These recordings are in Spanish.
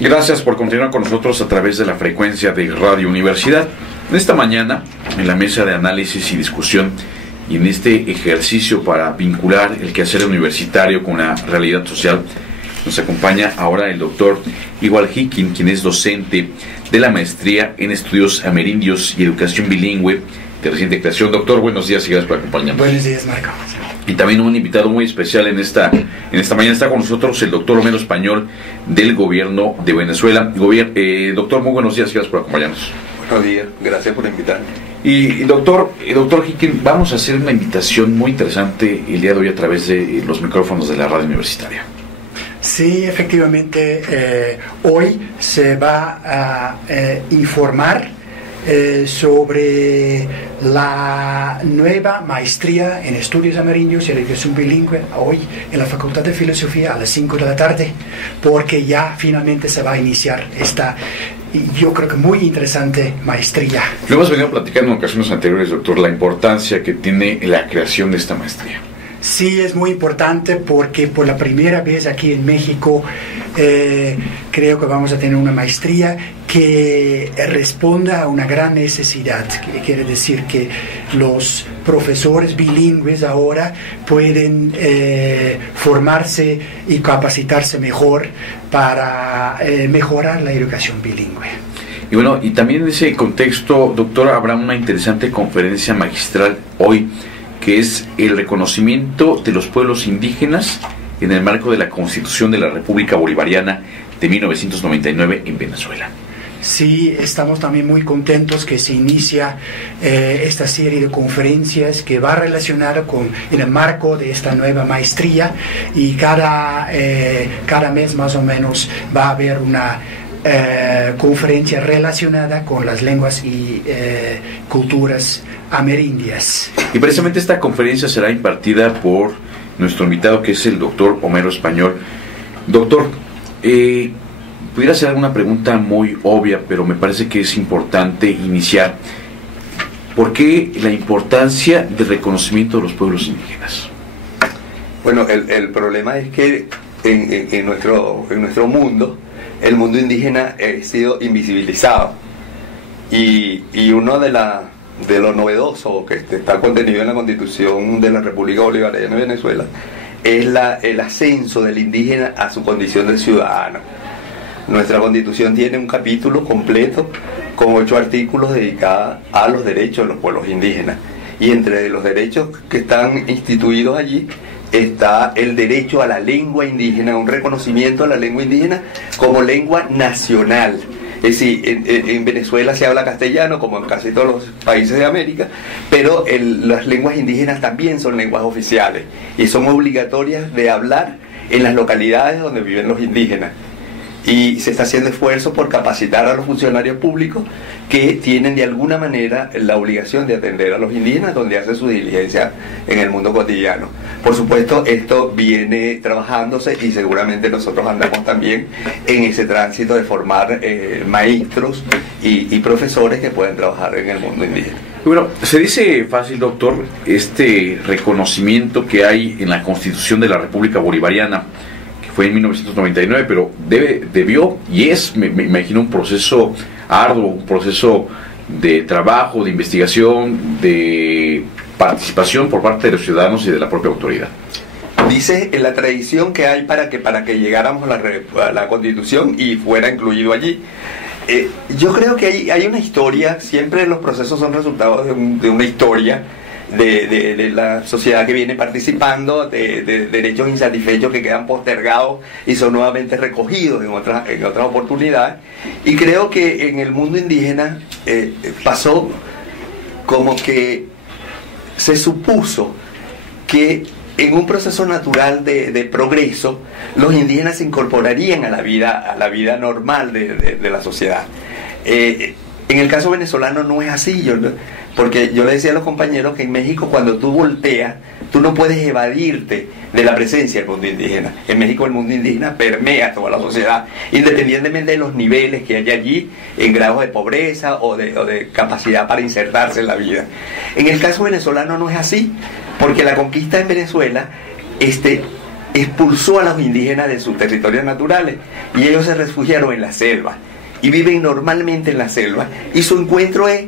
Gracias por continuar con nosotros a través de la frecuencia de Radio Universidad. En esta mañana, en la mesa de análisis y discusión y en este ejercicio para vincular el quehacer universitario con la realidad social, nos acompaña ahora el doctor Igual Hikin, quien es docente de la maestría en estudios amerindios y educación bilingüe de reciente creación. Doctor, buenos días y gracias por acompañarnos. Buenos días, Marco. Y también un invitado muy especial en esta mañana está con nosotros el doctor Homero Español del gobierno de Venezuela. Doctor, muy buenos días y gracias por acompañarnos. Buenos días, gracias por invitarme. Y doctor Hikin, vamos a hacer una invitación muy interesante el día de hoy a través de los micrófonos de la radio universitaria. Sí, efectivamente, hoy se va a informar sobre la nueva maestría en estudios amerindios y educación bilingüe hoy en la Facultad de Filosofía a las 5 de la tarde, porque ya finalmente se va a iniciar esta, yo creo que muy interesante maestría. Lo hemos venido platicando en ocasiones anteriores, doctor, la importancia que tiene la creación de esta maestría. Sí, es muy importante porque por la primera vez aquí en México creo que vamos a tener una maestría que responda a una gran necesidad. Quiere decir que los profesores bilingües ahora pueden formarse y capacitarse mejor para mejorar la educación bilingüe. Y bueno, y también en ese contexto, doctor, habrá una interesante conferencia magistral hoy, que es el reconocimiento de los pueblos indígenas en el marco de la Constitución de la República Bolivariana de 1999 en Venezuela. Sí, estamos también muy contentos que se inicia esta serie de conferencias que va relacionada en el marco de esta nueva maestría, y cada mes más o menos va a haber una conferencia relacionada con las lenguas y culturas amerindias. Y precisamente esta conferencia será impartida por nuestro invitado, que es el doctor Homero Español. Doctor, pudiera hacer alguna pregunta muy obvia, pero me parece que es importante iniciar. ¿Por qué la importancia del reconocimiento de los pueblos indígenas? Bueno, el problema es que en nuestro mundo, el mundo indígena ha sido invisibilizado. Y uno de lo novedoso que está contenido en la Constitución de la República Bolivariana de Venezuela es el ascenso del indígena a su condición de ciudadano. Nuestra Constitución tiene un capítulo completo con 8 artículos dedicados a los derechos de los pueblos indígenas, y entre los derechos que están instituidos allí está el derecho a la lengua indígena, un reconocimiento a la lengua indígena como lengua nacional. Es decir, en Venezuela se habla castellano, como en casi todos los países de América, pero las lenguas indígenas también son lenguas oficiales y son obligatorias de hablar en las localidades donde viven los indígenas. Y se está haciendo esfuerzo por capacitar a los funcionarios públicos que tienen de alguna manera la obligación de atender a los indígenas donde hacen su diligencia en el mundo cotidiano. Por supuesto, esto viene trabajándose y seguramente nosotros andamos también en ese tránsito de formar maestros y profesores que puedan trabajar en el mundo indígena. Bueno, se dice fácil, doctor, este reconocimiento que hay en la Constitución de la República Bolivariana, fue en 1999, pero debió y es, me imagino, un proceso arduo, un proceso de trabajo, de investigación, de participación por parte de los ciudadanos y de la propia autoridad. Dice en la tradición que hay para que llegáramos a la Constitución y fuera incluido allí. Yo creo que hay una historia, siempre los procesos son resultados de una historia, de la sociedad que viene participando, de derechos insatisfechos que quedan postergados y son nuevamente recogidos en otras oportunidades. Y creo que en el mundo indígena pasó como que se supuso que en un proceso natural de progreso los indígenas se incorporarían a la vida normal de la sociedad. En el caso venezolano no es así, porque yo le decía a los compañeros que en México, cuando tú volteas, tú no puedes evadirte de la presencia del mundo indígena. En México el mundo indígena permea toda la sociedad, independientemente de los niveles que hay allí, en grados de pobreza o de capacidad para insertarse en la vida. En el caso venezolano no es así, porque la conquista en Venezuela expulsó a los indígenas de sus territorios naturales y ellos se refugiaron en la selva y viven normalmente en la selva, y su encuentro es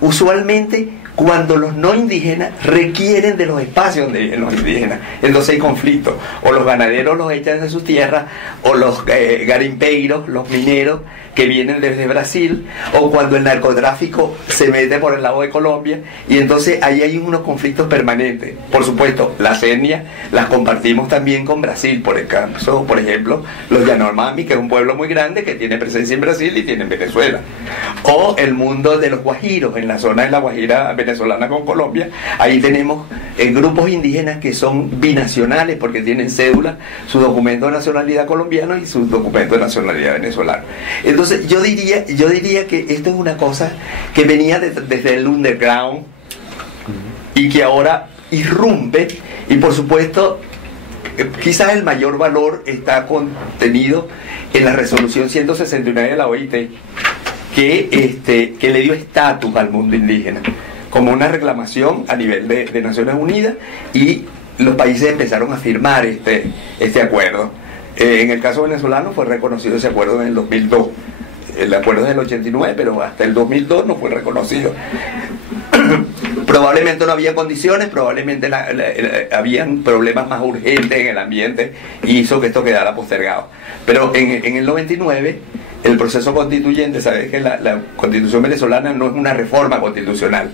usualmente cuando los no indígenas requieren de los espacios donde viven los indígenas. Entonces hay conflictos, o los ganaderos los echan de sus tierras, o los garimpeiros, los mineros que vienen desde Brasil, o cuando el narcotráfico se mete por el lado de Colombia, y entonces ahí hay unos conflictos permanentes. Por supuesto, las etnias las compartimos también con Brasil, por el caso, por ejemplo, los Yanomami, que es un pueblo muy grande que tiene presencia en Brasil y tiene en Venezuela, o el mundo de los guajiros, en la zona de la Guajira venezolana con Colombia. Ahí tenemos grupos indígenas que son binacionales porque tienen cédula, su documento de nacionalidad colombiano y su documento de nacionalidad venezolano. Entonces yo diría que esto es una cosa que venía desde el underground y que ahora irrumpe, y por supuesto quizás el mayor valor está contenido en la resolución 169 de la OIT, que le dio estatus al mundo indígena como una reclamación a nivel de Naciones Unidas, y los países empezaron a firmar este acuerdo. En el caso venezolano fue reconocido ese acuerdo en el 2002. El acuerdo es del 89, pero hasta el 2002 no fue reconocido. Probablemente no había condiciones, probablemente habían problemas más urgentes en el ambiente y hizo que esto quedara postergado. Pero en el 99, el proceso constituyente, sabes que la constitución venezolana no es una reforma constitucional,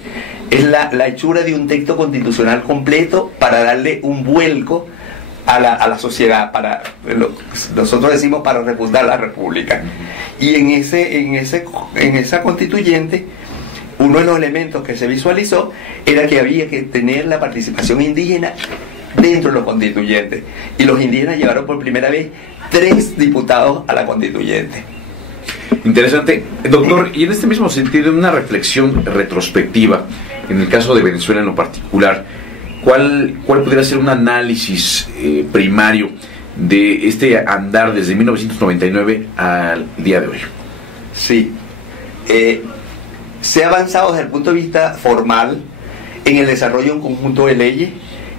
es la hechura de un texto constitucional completo para darle un vuelco a la sociedad, nosotros decimos para refundar la república. Y en esa constituyente, uno de los elementos que se visualizó era que había que tener la participación indígena dentro de los constituyentes, y los indígenas llevaron por primera vez 3 diputados a la constituyente. Interesante, doctor. Y en este mismo sentido, en una reflexión retrospectiva, en el caso de Venezuela en lo particular, ¿cuál podría ser un análisis primario de este andar desde 1999 al día de hoy? Sí, se ha avanzado desde el punto de vista formal en el desarrollo de un conjunto de leyes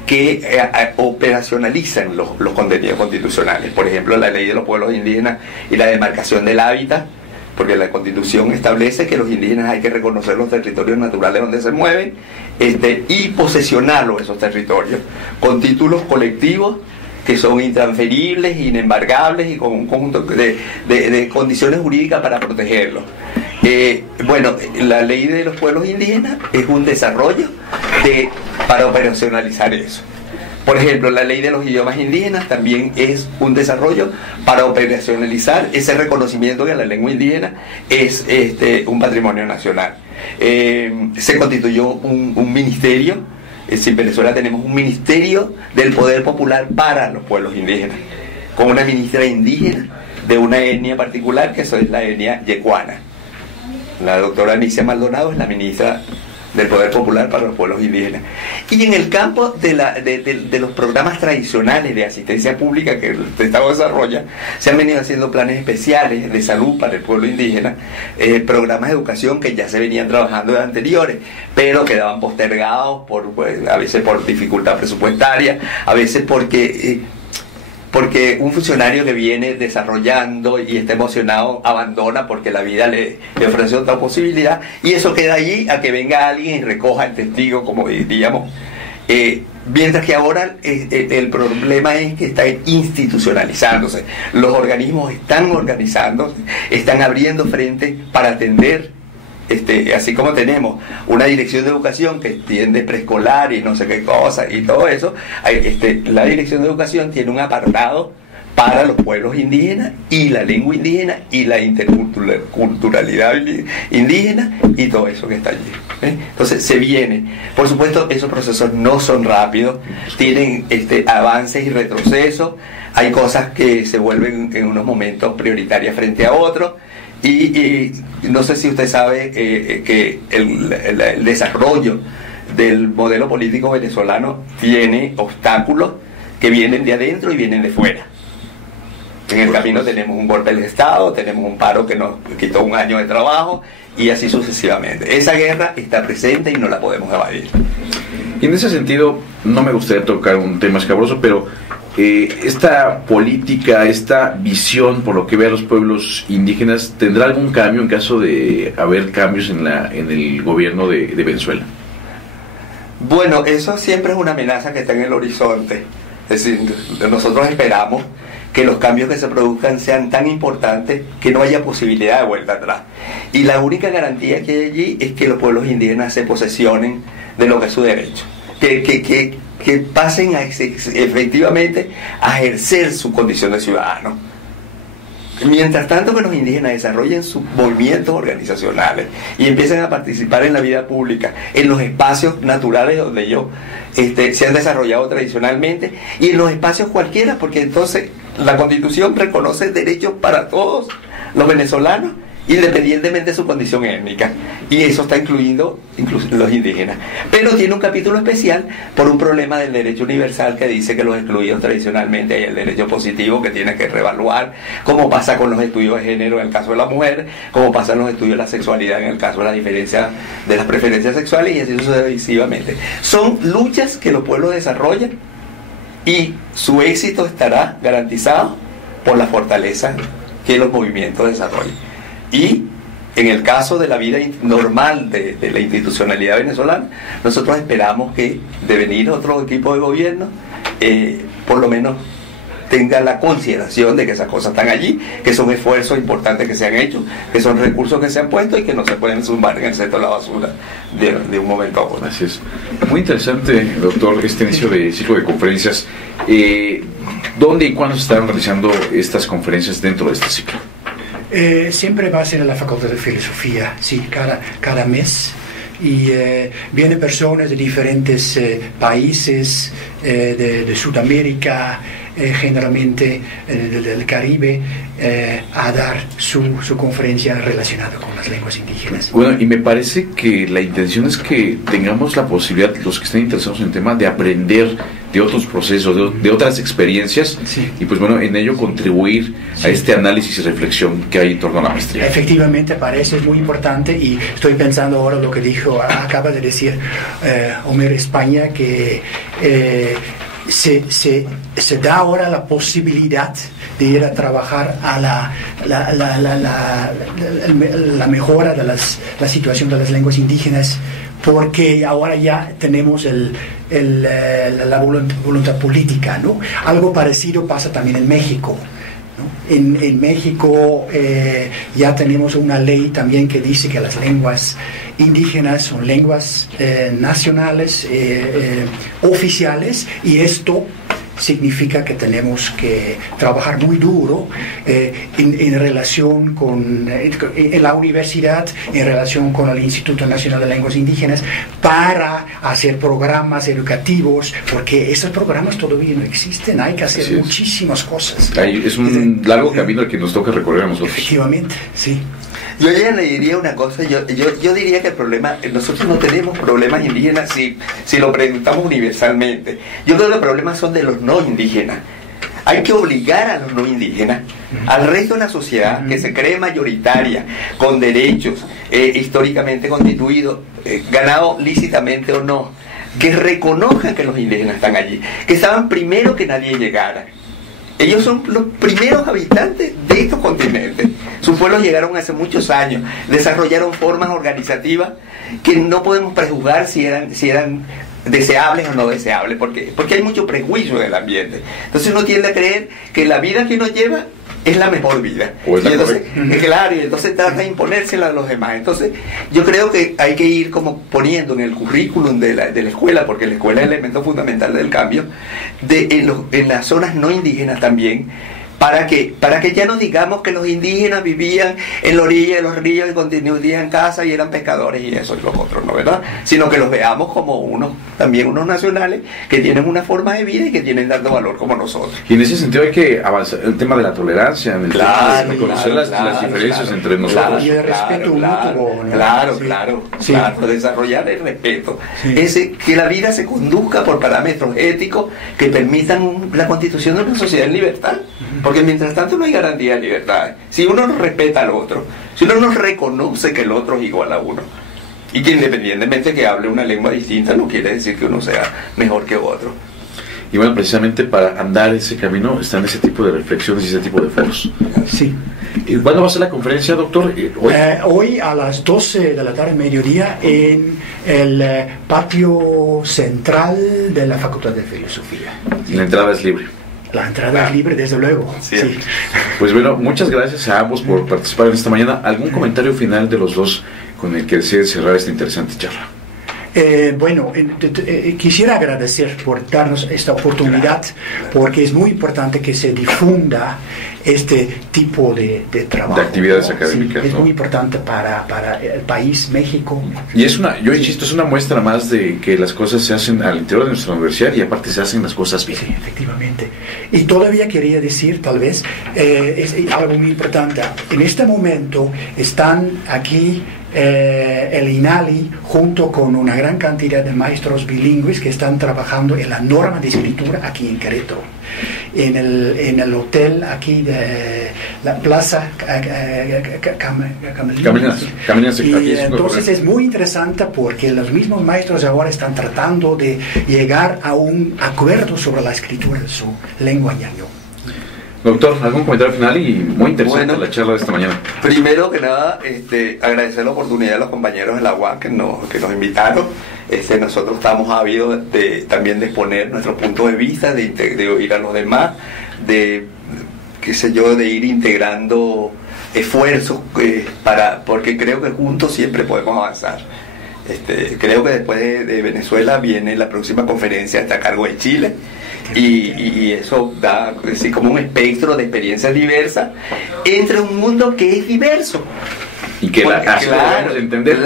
que operacionalizan los contenidos constitucionales. Por ejemplo, la ley de los pueblos indígenas y la demarcación del hábitat, porque la Constitución establece que los indígenas hay que reconocer los territorios naturales donde se mueven, y posesionarlos, esos territorios, con títulos colectivos que son intransferibles, inembargables, y con un conjunto de condiciones jurídicas para protegerlos. Bueno, la ley de los pueblos indígenas es un desarrollo para operacionalizar eso. Por ejemplo, la ley de los idiomas indígenas también es un desarrollo para operacionalizar ese reconocimiento que la lengua indígena es un patrimonio nacional. Se constituyó un ministerio. En Venezuela tenemos un ministerio del poder popular para los pueblos indígenas, con una ministra indígena de una etnia particular, que eso es la etnia yecuana. La doctora Anicia Maldonado es la ministra del poder popular para los pueblos indígenas. Y en el campo de los programas tradicionales de asistencia pública que el Estado desarrolla, se han venido haciendo planes especiales de salud para el pueblo indígena, programas de educación que ya se venían trabajando de anteriores, pero quedaban postergados a veces por dificultad presupuestaria, a veces porque un funcionario que viene desarrollando y está emocionado abandona porque la vida le ofrece otra posibilidad, y eso queda allí a que venga alguien y recoja el testigo, como diríamos. Mientras que ahora el problema es que está institucionalizándose. Los organismos están organizándose, están abriendo frente para atender. Así como tenemos una dirección de educación que atiende preescolar y no sé qué cosa y todo eso, la dirección de educación tiene un apartado para los pueblos indígenas y la lengua indígena y la interculturalidad indígena y todo eso que está allí. Entonces se viene. Por supuesto, esos procesos no son rápidos, tienen avances y retrocesos, hay cosas que se vuelven en unos momentos prioritarias frente a otros. Y no sé si usted sabe que el desarrollo del modelo político venezolano tiene obstáculos que vienen de adentro y vienen de fuera. En el camino tenemos un golpe del Estado, tenemos un paro que nos quitó un año de trabajo, y así sucesivamente. Esa guerra está presente y no la podemos evadir. Y en ese sentido, no me gustaría tocar un tema escabroso, pero esta política, esta visión, por lo que ve a los pueblos indígenas, ¿tendrá algún cambio en caso de haber cambios en el gobierno de Venezuela? Bueno, eso siempre es una amenaza que está en el horizonte. Es decir, nosotros esperamos que los cambios que se produzcan sean tan importantes que no haya posibilidad de vuelta atrás. Y la única garantía que hay allí es que los pueblos indígenas se posesionen de lo que es su derecho. Que pasen efectivamente a ejercer su condición de ciudadano. Mientras tanto que los indígenas desarrollen sus movimientos organizacionales y empiecen a participar en la vida pública, en los espacios naturales donde ellos se han desarrollado tradicionalmente y en los espacios cualquiera, porque entonces la Constitución reconoce derechos para todos los venezolanos independientemente de su condición étnica, y eso está incluyendo los indígenas, pero tiene un capítulo especial por un problema del derecho universal que dice que los excluidos tradicionalmente hay el derecho positivo que tiene que reevaluar, como pasa con los estudios de género en el caso de la mujer, como pasa en los estudios de la sexualidad en el caso de la diferencia de las preferencias sexuales, y así sucesivamente. Son luchas que los pueblos desarrollan y su éxito estará garantizado por la fortaleza que los movimientos desarrollan. Y en el caso de la vida normal de la institucionalidad venezolana, nosotros esperamos que de venir otro equipo de gobierno, por lo menos tenga la consideración de que esas cosas están allí, que son esfuerzos importantes que se han hecho, que son recursos que se han puesto y que no se pueden zumbar en el centro de la basura de un momento a otro. Así es. Muy interesante, doctor, este inicio de ciclo de conferencias. ¿Dónde y cuándo se estarán realizando estas conferencias dentro de este ciclo? Siempre va a ser en la Facultad de Filosofía, sí, cada mes. Y vienen personas de diferentes países, de Sudamérica, generalmente del Caribe, a dar su conferencia relacionada con las lenguas indígenas. Bueno, y me parece que la intención es que tengamos la posibilidad, los que estén interesados en el tema, de aprender de otros procesos, de otras experiencias, sí. Y pues bueno, en ello contribuir a este análisis y reflexión que hay en torno a la maestría. Efectivamente, parece muy importante, y estoy pensando ahora lo que acaba de decir Homer España, que se da ahora la posibilidad de ir a trabajar a la mejora de la situación de las lenguas indígenas, porque ahora ya tenemos la voluntad política, ¿no? Algo parecido pasa también en México, ¿no? En México ya tenemos una ley también que dice que las lenguas indígenas son lenguas nacionales, oficiales, y esto significa que tenemos que trabajar muy duro en relación en la universidad, en relación con el Instituto Nacional de Lenguas Indígenas, para hacer programas educativos, porque esos programas todavía no existen. Hay que hacer muchísimas cosas. Es un largo camino el que nos toca recorrer a nosotros. Efectivamente, sí. Yo ya le diría una cosa, yo diría que el problema, nosotros no tenemos problemas indígenas si lo preguntamos universalmente. Yo creo que los problemas son de los no indígenas. Hay que obligar a los no indígenas, al resto de la sociedad que se cree mayoritaria, con derechos históricamente constituidos, ganados lícitamente o no, que reconozcan que los indígenas están allí, que estaban primero que nadie llegara. Ellos son los primeros habitantes de estos continentes. Sus pueblos llegaron hace muchos años, desarrollaron formas organizativas que no podemos prejuzgar si eran deseables o no deseables, porque hay mucho prejuicio en el ambiente. Entonces uno tiende a creer que la vida que uno lleva es la mejor vida. Y entonces, claro, y entonces trata de imponérsela a los demás. Entonces, yo creo que hay que ir como poniendo en el currículum de la escuela, porque la escuela es el elemento fundamental del cambio, en las zonas no indígenas también, para que ya no digamos que los indígenas vivían en la orilla de los ríos y continuaban en casa y eran pescadores y eso y los otros, ¿no? ¿Verdad? Sino que los veamos como también unos nacionales que tienen una forma de vida y que tienen dando valor como nosotros. Y en ese sentido hay que avanzar el tema de la tolerancia, en el tema de reconocer las diferencias entre nosotros. Y el respeto mutuo, ¿no? Claro, desarrollar el respeto. Sí. Que la vida se conduzca por parámetros éticos que permitan la constitución de una sociedad en libertad. Porque mientras tanto no hay garantía de libertad. Si uno no respeta al otro, si uno no reconoce que el otro es igual a uno, y que independientemente que hable una lengua distinta no quiere decir que uno sea mejor que otro. Y bueno, precisamente para andar ese camino están ese tipo de reflexiones y ese tipo de foros. Sí. ¿Y cuándo va a ser la conferencia, doctor? Hoy a las 12 de la tarde, mediodía, en el patio central de la Facultad de Filosofía. Y la entrada es libre. La entrada es libre, desde luego. Sí. Sí. Pues bueno, muchas gracias a ambos por participar en esta mañana. ¿Algún comentario final de los dos con el que deseen cerrar esta interesante charla? Quisiera agradecer por darnos esta oportunidad, porque es muy importante que se difunda este tipo de trabajo. De actividades académicas. Sí, es ¿no? muy importante para el país, México. Y yo insisto, es una muestra más de que las cosas se hacen al interior de nuestra universidad y aparte se hacen las cosas bien. Sí, efectivamente. Y todavía quería decir, tal vez, es algo muy importante. En este momento están aquí el INALI junto con una gran cantidad de maestros bilingües que están trabajando en la norma de escritura aquí en Querétaro, en el hotel aquí de la Plaza Camilinas. Y entonces es muy interesante porque los mismos maestros ahora están tratando de llegar a un acuerdo sobre la escritura de su lengua ñaño. Doctor, ¿algún comentario final? Y muy interesante la charla de esta mañana. Primero que nada, agradecer la oportunidad a los compañeros de la UAC que nos invitaron. Nosotros estamos ávidos también de exponer nuestro punto de vista, de oír a los demás, de ir integrando esfuerzos porque creo que juntos siempre podemos avanzar. Creo que después de Venezuela viene la próxima conferencia, está a cargo de Chile. Y eso da así como un espectro de experiencias diversas entre un mundo que es diverso y que debemos entender.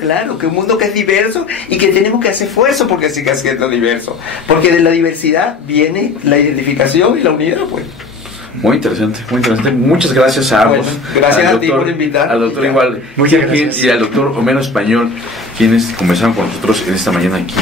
Claro, que un mundo que es diverso y que tenemos que hacer esfuerzo porque siga siendo diverso, porque de la diversidad viene la identificación y la unidad, pues. Muy interesante. Muchas gracias a ambos. Bueno, gracias a ti por invitar. Al doctor igual, muchas gracias. Y al doctor Homero Español, quienes conversaron con nosotros en esta mañana aquí